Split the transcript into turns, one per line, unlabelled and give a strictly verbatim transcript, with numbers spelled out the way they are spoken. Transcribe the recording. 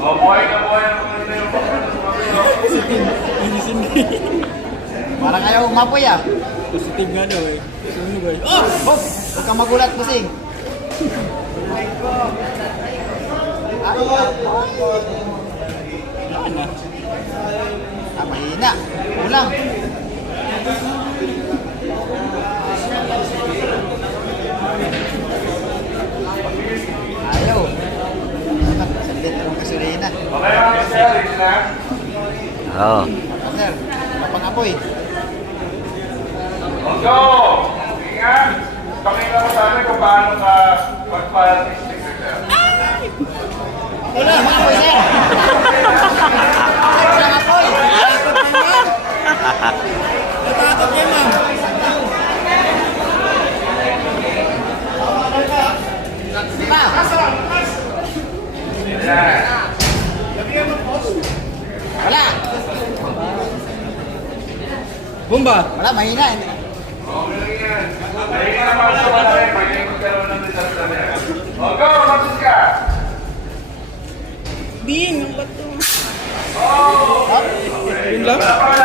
Oh, buhay na buhay ang mga nila yung
Hindi-hindi.
Parang ayaw umapoy ah.
Positive nga daw eh. Sunog eh.
Oh! Bob! Huwag kang magulat, busing. Ay,
Wala na.
ah, mahina. Kulang. Ayaw. Sandit kong gasolina.
Okay, mga sir, ito na.
Oo.
Ah, sir, mapangapoy.
Ogo! Ingat! Pakita mo sa amin kung paano ka mag-file sticker, sir.
Wala, mapoy, sir. Walang apoy.
Natakot kayo, ma'am.
Pa!
Yan.
Wala.
Bomba!
Wala, mahina.
Okay lang yan. Mahina naman sa malaki, pag yung magkaroon ng disaster niya. Ogo! Matis ka!
Bing! Ang bato!
Oh!
Yun lang?
Wala pa